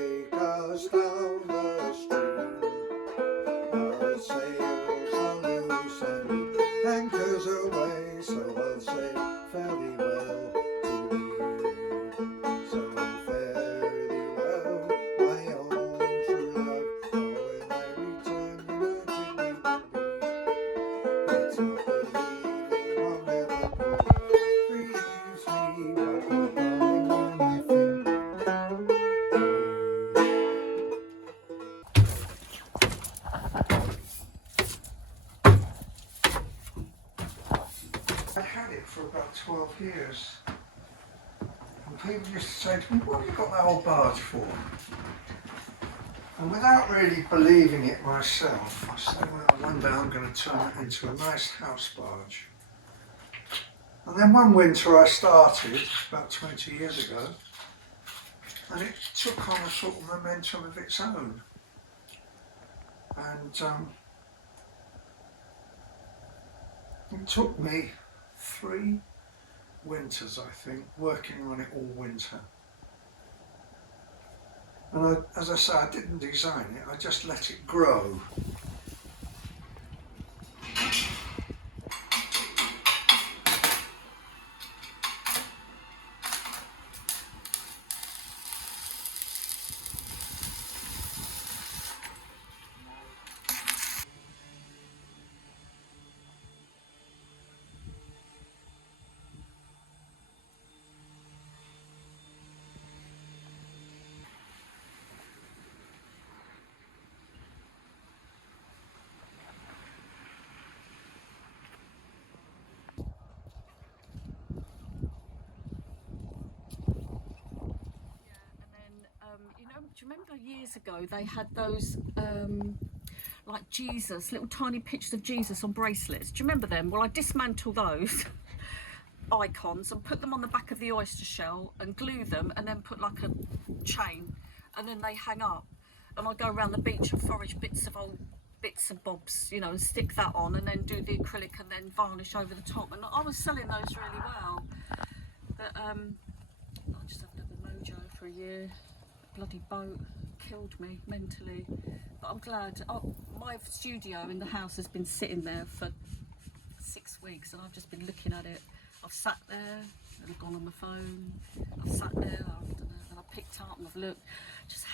take us down the stream. Our sails are loose and the anchors away, so I'll say fare thee well to thee. So fare thee well, my own true love, for when I return united we will be. It's not believing I'll never part, grieves me, but my darling, when I think I had it for about 12 years, and people used to say to me, what have you got that old barge for? And without really believing it myself, I said, well, one day I'm going to turn it into a nice house barge. And then one winter I started, about 20 years ago, and it took on a sort of momentum of its own. And it took me 3 winters, I think, working on it all winter. And as I say, I didn't design it, I just let it grow. Do you remember years ago they had those like Jesus, little tiny pictures of Jesus on bracelets? Do you remember them? Well, I dismantle those icons and put them on the back of the oyster shell and glue them, and then put like a chain, and then they hang up. And I go around the beach and forage bits of old bits and bobs, you know, and stick that on, and then do the acrylic and then varnish over the top. And I was selling those really well, but I just haven't had the mojo for a year. Bloody boat killed me mentally, but I'm glad. My studio in the house has been sitting there for 6 weeks, and I've just been looking at it. I've sat there and gone on my phone. I've sat there, and I picked up and I've looked. Just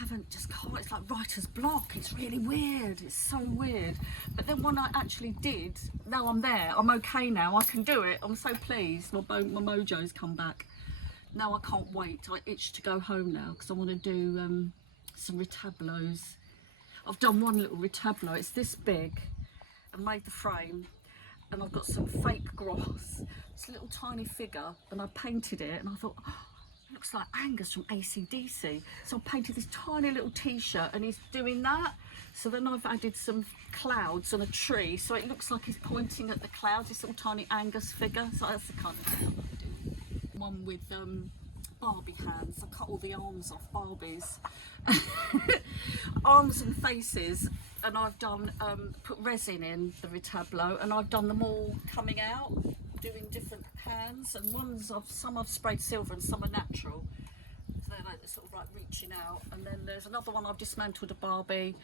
can't. It's like writer's block. It's really weird. It's so weird. But then when I actually did, now I'm there. I'm okay now. I can do it. I'm so pleased. My mojo's come back. Now I can't wait. I itch to go home now because I want to do some retablos. I've done one little retablo. It's this big. I made the frame, and I've got some fake grass. It's a little tiny figure, and I painted it, and I thought, oh, it looks like Angus from AC/DC. So I painted this tiny little t-shirt, and he's doing that. So then I've added some clouds and a tree, so it looks like he's pointing at the clouds. This little tiny Angus figure. So that's the kind of thing I like to do. One with Barbie hands. I cut all the arms off Barbies. Arms and faces, and I've done put resin in the retablo, and I've done them all coming out, doing different hands, and some I've sprayed silver and some are natural, so they're like sort of like reaching out. And then there's another one I've dismantled a Barbie,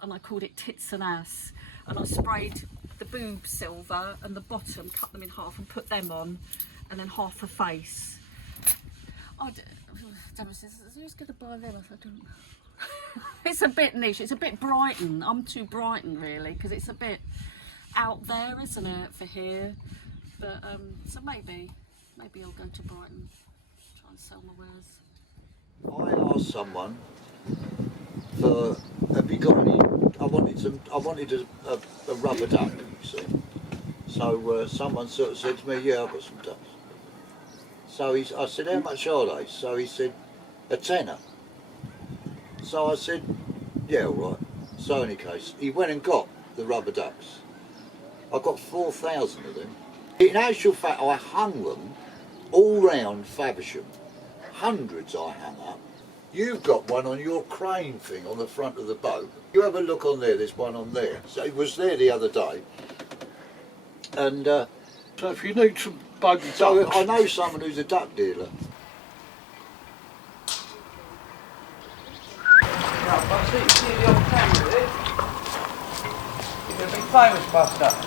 and I called it Tits and Ass, and I sprayed the boob silver and the bottom, cut them in half and put them on, and then half a face. Demo says, who's going to buy them? I don't know. It's a bit niche. It's a bit Brighton. I'm too Brighton really, because it's a bit out there, isn't it, for here? But so maybe I'll go to Brighton, try and sell my wares. I asked someone for, have you got any? I wanted a rubber duck, you see. So someone sort of said to me, yeah, I've got some ducks. So I said, how much are they? So he said, a tenner. So I said, yeah, all right. So in any case, he went and got the rubber ducks. I got 4,000 of them. In actual fact, I hung them all round Faversham. Hundreds I hung up. You've got one on your crane thing on the front of the boat. You have a look on there, there's one on there. So it was there the other day. And so if you need some buggy ducks. So I know someone who's a duck dealer. I see you see the old camera, is it? You're going to be famous, Buster. That's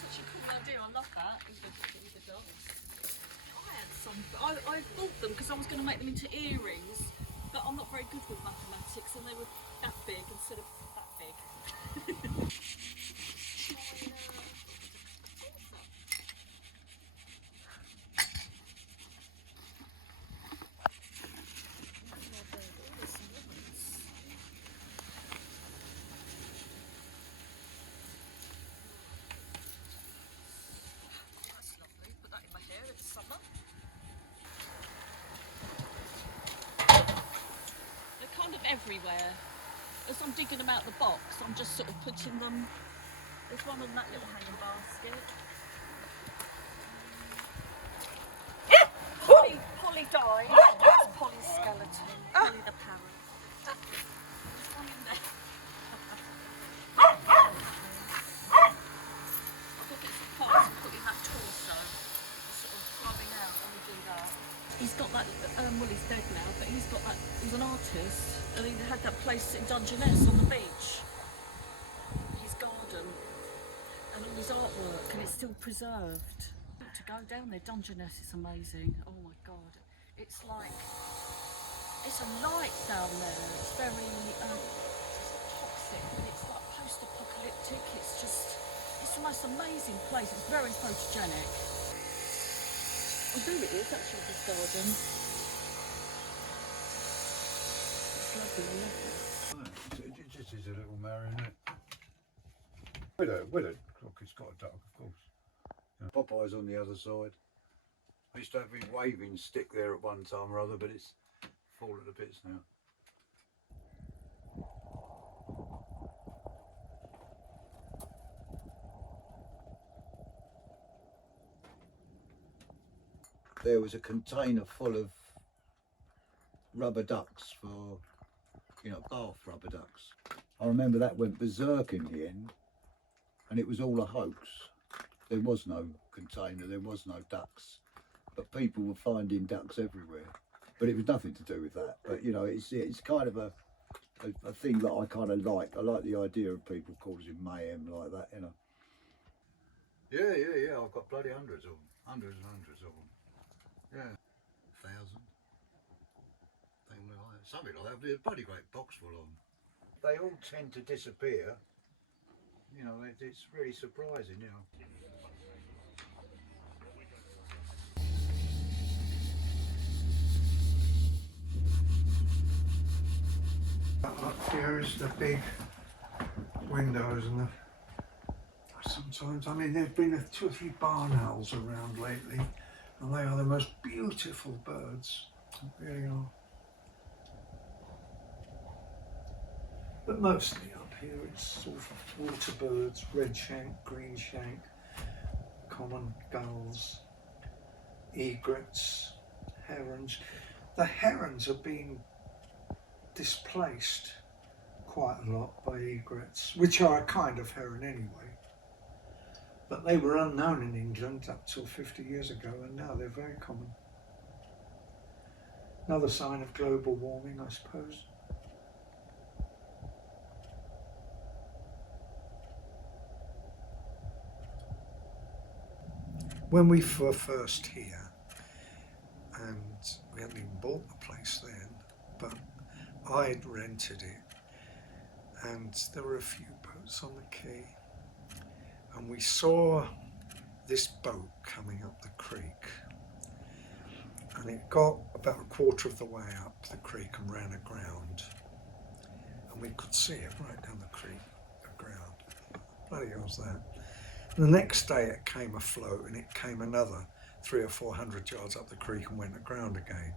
such a cool idea. I love that. With the dogs. I had some. I bought them because I was going to make them into earrings, but I'm not very good with mathematics, and they were that big instead of that big. That's lovely. Put that in my hair. It's summer. They're kind of everywhere. As I'm digging them out the box, I'm just sort of putting them. There's one on that little hanging basket. Polly died. That's Polly's skeleton. Polly the parrot. There's one in there. I've got bits of parts and put in that torso. Sort of throwing out when we do that. He's got that, well he's dead now, but he's got that, he's an artist, and he had that place in Dungeness on the beach, his garden, and all his artwork, and it's still preserved. To go down there, Dungeness is amazing. Oh my god, it's like, it's a light down there. It's very toxic, but it's like post-apocalyptic. It's just, it's the most amazing place. It's very photogenic. Oh, there it is, that's Roger's garden. It's lovely, lovely. It just is a little marionette. With a clock, it's got a duck, of course. Popeye's on the other side. I used to have a waving stick there at one time or other, but it's fallen to bits now. There was a container full of rubber ducks for, Bath rubber ducks. I remember that went berserk in the end, and it was all a hoax. There was no container, there was no ducks, but people were finding ducks everywhere. But it was nothing to do with that. But it's kind of a thing that I kind of like. I like the idea of people causing mayhem like that, Yeah. I've got bloody hundreds of them. Hundreds and hundreds of them. Yeah. 1,000. Something like that. There's a bloody great box full of them. They all tend to disappear. It's really surprising, Up here is the big windows and sometimes, there's been 2 or 3 barn owls around lately, and they are the most beautiful birds. They really are. But mostly up here it's sort of water birds, red shank, green shank, common gulls, egrets, herons. The herons are being displaced quite a lot by egrets, which are a kind of heron anyway. But they were unknown in England up till 50 years ago, and now they're very common. Another sign of global warming, I suppose. When we were first here, and we hadn't even bought the place then, but I'd rented it, and there were a few boats on the quay, and we saw this boat coming up the creek, and it got about a quarter of the way up the creek and ran aground, and we could see it right down the creek aground. Bloody hell's that? And the next day it came afloat, and it came another 300 or 400 yards up the creek and went aground again.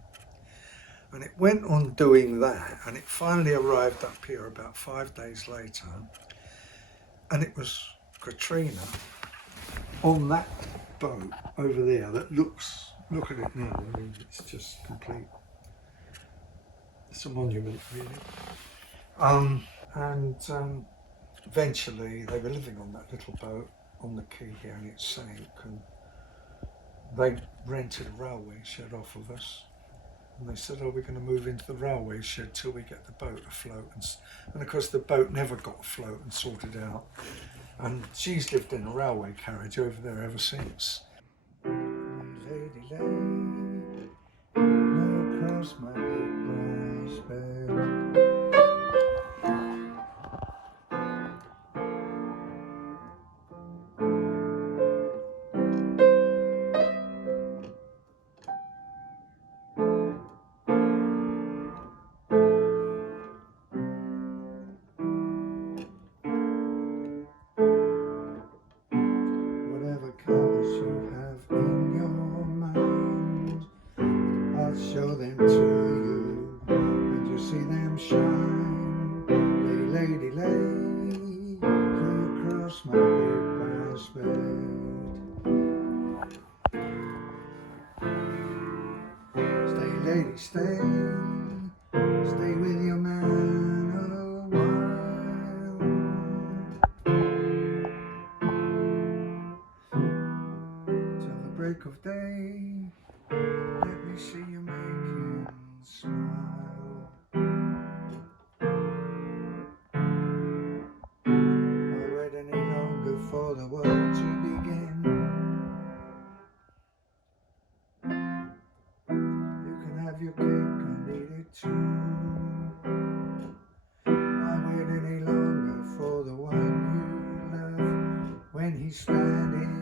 And it went on doing that, and it finally arrived up here about 5 days later, and it was Katrina on that boat over there that look at it now, it's just complete, it's a monument really. Eventually they were living on that little boat, on the quay here and it sank, and they rented a railway shed off of us. And they said, oh, we're going to move into the railway shed till we get the boat afloat. And of course the boat never got afloat and sorted out. And she's lived in a railway carriage over there ever since. Lady, lay across my big brass bed. Whatever colours you have in your mind, I'll show them to you, and you'll see them shine. Lady, lay across my big brass bed. Stay, lady, stay with your man a while, till the break of day. Let me see you make him smile. Why wait any longer for the world to begin? You can have your cake and eat it too. Why wait any longer for the one you love when he's standing